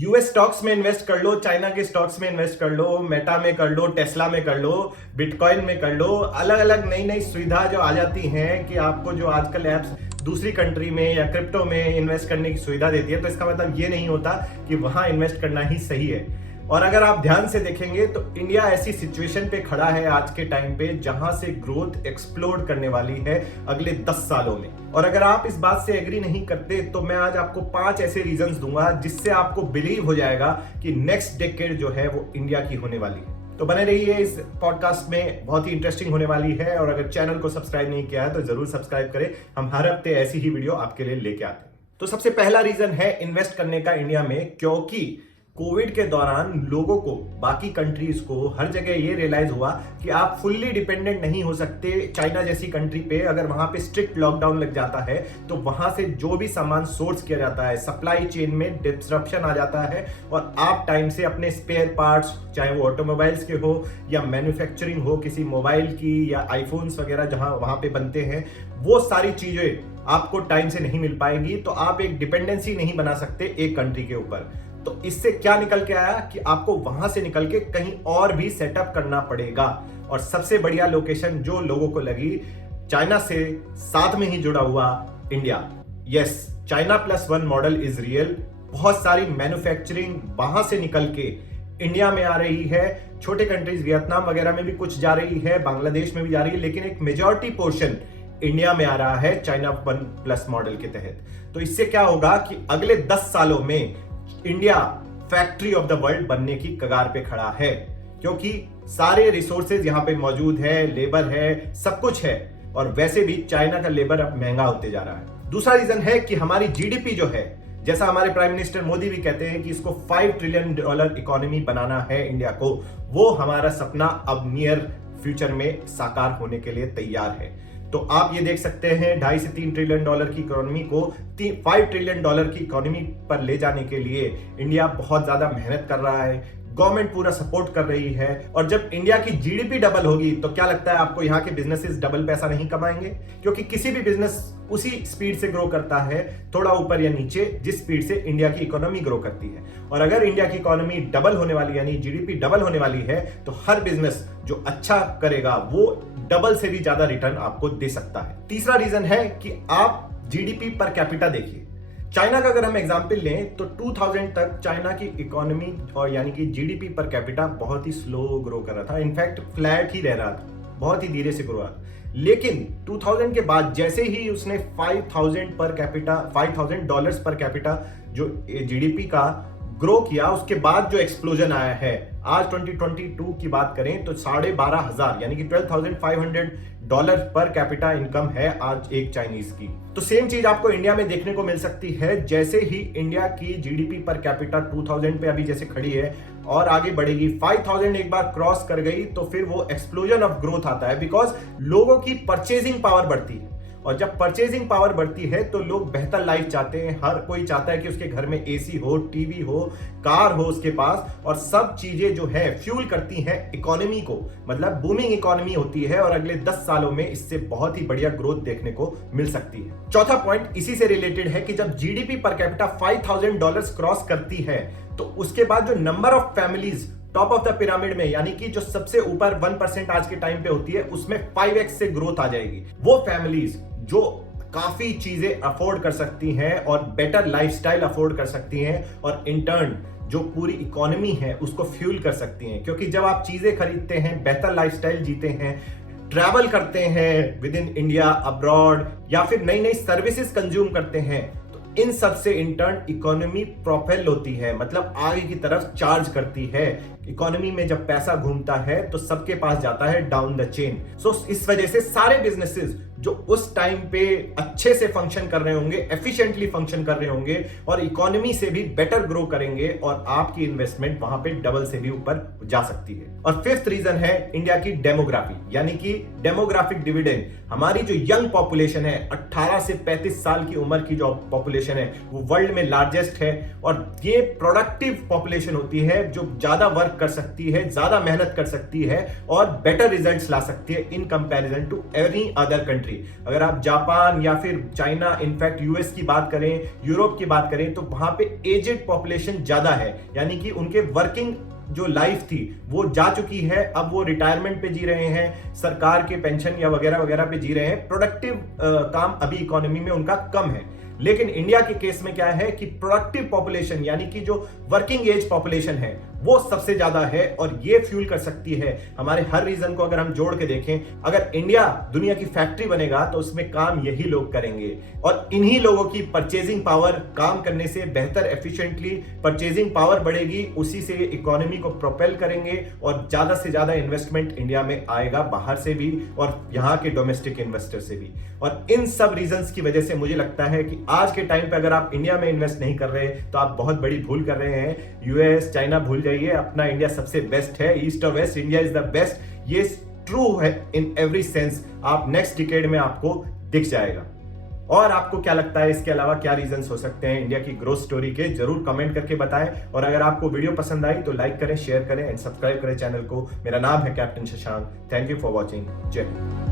US stocks में invest कर लो, China के स्टॉक्स में इन्वेस्ट कर लो, मेटा में कर लो, टेस्ला में कर लो, बिटकॉइन में कर लो। अलग अलग नई नई सुविधा जो आ जाती हैं कि आपको जो आजकल एप्स दूसरी कंट्री में या क्रिप्टो में इन्वेस्ट करने की सुविधा देती है, तो इसका मतलब ये नहीं होता कि वहां इन्वेस्ट करना ही सही है। और अगर आप ध्यान से देखेंगे तो इंडिया ऐसी सिचुएशन पे खड़ा है आज के टाइम पे जहां से ग्रोथ एक्सप्लोड करने वाली है अगले 10 सालों में। और अगर आप इस बात से एग्री नहीं करते तो मैं आज आपको 5 ऐसे रीजंस दूंगा जिससे आपको बिलीव हो जाएगा कि नेक्स्ट डेकेड जो है वो इंडिया की होने वाली है। तो बने रहिए इस पॉडकास्ट में, बहुत ही इंटरेस्टिंग होने वाली है। और अगर चैनल को सब्सक्राइब नहीं किया है तो जरूर सब्सक्राइब करें, हम हर हफ्ते ऐसी ही वीडियो आपके लिए लेके आते हैं। तो सबसे पहला रीजन है इन्वेस्ट करने का इंडिया में, क्योंकि कोविड के दौरान लोगों को, बाकी कंट्रीज को हर जगह ये रियलाइज हुआ कि आप फुल्ली डिपेंडेंट नहीं हो सकते चाइना जैसी कंट्री पे। अगर वहां पे स्ट्रिक्ट लॉकडाउन लग जाता है तो वहां से जो भी सामान सोर्स किया जाता है, सप्लाई चेन में डिस्ट्रप्शन आ जाता है और आप टाइम से अपने स्पेयर पार्ट्स, चाहे वो ऑटोमोबाइल्स के हो या मैन्युफैक्चरिंग हो किसी मोबाइल की या आईफोन्स वगैरह जहां वहां पे बनते हैं, वो सारी चीजें आपको टाइम से नहीं मिल पाएगी। तो आप एक डिपेंडेंसी नहीं बना सकते एक कंट्री के ऊपर। तो इससे क्या निकल के आया कि आपको वहां से निकल के कहीं और भी सेटअप करना पड़ेगा। और सबसे बढ़िया लोकेशन जो लोगों को लगी, चाइना से साथ में ही जुड़ा हुआ India. Yes, China +1 model is real. बहुत सारी मैन्युफैक्चरिंग वहां से निकल के इंडिया में आ रही है। छोटे कंट्रीज वियतनाम वगैरह में भी कुछ जा रही है, बांग्लादेश में भी जा रही है, लेकिन एक मेजॉरिटी पोर्शन इंडिया में आ रहा है चाइना 1+ मॉडल के तहत। तो इससे क्या होगा कि अगले 10 सालों में India factory of the world बनने की कगार पे खड़ा है, क्योंकि सारे रिसोर्सेज यहां पे मौजूद है, लेबर है, सब कुछ है। और वैसे भी चाइना का लेबर अब महंगा होते जा रहा है। दूसरा रीजन है कि हमारी जीडीपी जो है, जैसा हमारे प्राइम मिनिस्टर मोदी भी कहते हैं कि इसको $5 ट्रिलियन इकोनॉमी बनाना है इंडिया को, वो हमारा सपना अब नियर फ्यूचर में साकार होने के लिए तैयार है। तो आप ये देख सकते हैं 2.5 से 3 ट्रिलियन डॉलर की इकोनॉमी को 5 ट्रिलियन डॉलर की इकोनॉमी पर ले जाने के लिए इंडिया बहुत ज्यादा मेहनत कर रहा है। गवर्नमेंट पूरा सपोर्ट कर रही है। और जब इंडिया की जीडीपी डबल होगी तो क्या लगता है आपको यहाँ के बिजनेसेस डबल पैसा नहीं कमाएंगे? क्योंकि किसी भी बिजनेस उसी स्पीड से ग्रो करता है, थोड़ा ऊपर या नीचे, जिस स्पीड से इंडिया की इकोनॉमी ग्रो करती है। और अगर इंडिया की इकोनॉमी डबल होने वाली, यानी जीडीपी डबल होने वाली है, तो हर बिजनेस जो अच्छा करेगा वो डबल से भी ज्यादा रिटर्न आपको दे सकता है। तीसरा रीजन है कि आप जीडीपी पर कैपिटा देखिए। चाइना का अगर हम एग्जाम्पल लें तो 2000 तक चाइना की इकोनॉमी और यानी कि जीडीपी पर कैपिटा बहुत ही स्लो ग्रो कर रहा था, इनफैक्ट फ्लैट ही रह रहा था, बहुत ही धीरे से ग्रो रहा था। लेकिन 2000 के बाद जैसे ही उसने $5,000 पर कैपिटा जो जीडीपी का ग्रो किया, उसके बाद जो एक्सप्लोजन आया है, आज 2022 की बात करें तो 12,500 यानी कि $12,500 पर कैपिटा इनकम है आज एक चाइनीज की। तो सेम चीज आपको इंडिया में देखने को मिल सकती है। जैसे ही इंडिया की जीडीपी पर कैपिटा 2000 पे अभी जैसे खड़ी है और आगे बढ़ेगी, 5000 एक बार क्रॉस कर गई तो फिर वो एक्सप्लोजन ऑफ ग्रोथ आता है, बिकॉज लोगों की परचेजिंग पावर बढ़ती है। और जब परचेजिंग पावर बढ़ती है तो लोग बेहतर लाइफ चाहते हैं। हर कोई चाहता है कि उसके घर में एसी हो, टीवी हो, कार हो उसके पास, और सब चीजें जो है फ्यूल करती हैं इकोनॉमी को, मतलब बूमिंग इकोनॉमी होती है। और अगले 10 सालों में इससे बहुत ही बढ़िया ग्रोथ देखने को मिल सकती है। चौथा पॉइंट इसी से रिलेटेड है कि जब जीडीपी पर कैपिटा $5,000 क्रॉस करती है तो उसके बाद जो number of families top of the pyramid में, यानी कि जो सबसे ऊपर 1% आज के टाइम पे होती है, उसमें 5x से ग्रोथ आ जाएगी। वो फैमिलीज जो काफी चीजें अफोर्ड कर सकती हैं और बेटर लाइफस्टाइल अफोर्ड कर सकती हैं, और इंटर्न जो पूरी इकोनॉमी है उसको फ्यूल कर सकती हैं। क्योंकि जब आप चीजें खरीदते हैं, बेहतर लाइफस्टाइल जीते हैं, ट्रैवल करते हैं विद इन इंडिया, अब्रॉड, या फिर नई नई सर्विसेज कंज्यूम करते हैं, तो इन सब से इंटर्न इकोनॉमी प्रोपेल होती है, मतलब आगे की तरफ चार्ज करती है। इकोनॉमी में जब पैसा घूमता है तो सबके पास जाता है डाउन द चेन। सो इस वजह से सारे बिजनेसेस जो उस टाइम पे अच्छे से फंक्शन कर रहे होंगे, एफिशिएंटली फंक्शन कर रहे होंगे और इकोनॉमी से भी बेटर ग्रो करेंगे, और आपकी इन्वेस्टमेंट वहां पे डबल से भी ऊपर जा सकती है। और फिफ्थ रीजन है इंडिया की डेमोग्राफी, यानी कि डेमोग्राफिक डिविडेंड। हमारी जो यंग पॉपुलेशन है, 18 से 35 साल की उम्र की जो पॉपुलेशन है, वो वर्ल्ड में लार्जेस्ट है। और ये प्रोडक्टिव पॉपुलेशन होती है जो ज्यादा वर्क कर सकती है, ज्यादा मेहनत कर सकती है और बेटर रिजल्ट्स ला सकती है in comparison to any other country country, अगर आप जापान या फिर चाइना, इनफैक्ट यूएस की बात करें, यूरोप की बात करें, तो वहां पे एजेड पॉपुलेशन ज्यादा है, यानी कि उनके वर्किंग जो लाइफ थी वो जा चुकी है, अब वो रिटायरमेंट पे जी रहे हैं, सरकार के पेंशन या वगैरह वगैरह पे जी रहे हैं। प्रोडक्टिव काम अभी इकोनॉमी में उनका कम है। लेकिन इंडिया के केस में क्या है कि प्रोडक्टिव पॉपुलेशन यानी कि जो वर्किंग एज पॉपुलेशन है वो सबसे ज्यादा है, और ये फ्यूल कर सकती है हमारे हर रीजन को। अगर हम जोड़ के देखें, अगर इंडिया दुनिया की फैक्ट्री बनेगा तो उसमें काम यही लोग करेंगे, और इन्हीं लोगों की परचेजिंग पावर, काम करने से बेहतर एफिशिएंटली परचेजिंग पावर बढ़ेगी, उसी से इकोनॉमी को प्रोपेल करेंगे, और ज्यादा से ज्यादा इन्वेस्टमेंट इंडिया में आएगा, बाहर से भी और यहाँ के डोमेस्टिक इन्वेस्टर से भी। और इन सब रीजंस की वजह से मुझे लगता है कि आज के टाइम पे अगर आप इंडिया में इन्वेस्ट नहीं कर रहे तो आप बहुत बड़ी भूल कर रहे हैं। यूएस, चाइना भूल जाइए, अपना इंडिया सबसे बेस्ट है। ईस्ट और west, India is the best. ये ट्रू है इन एवरी सेंस। आप नेक्स्ट डिकेड में आपको दिख जाएगा। और आपको क्या लगता है, इसके अलावा क्या रीजंस हो सकते हैं इंडिया की ग्रोथ स्टोरी के, जरूर कमेंट करके बताएं। और अगर आपको वीडियो पसंद आई तो लाइक करें, शेयर करें एंड सब्सक्राइब करें चैनल को। मेरा नाम है captain Shashank. Thank you for watching. जय हिंद।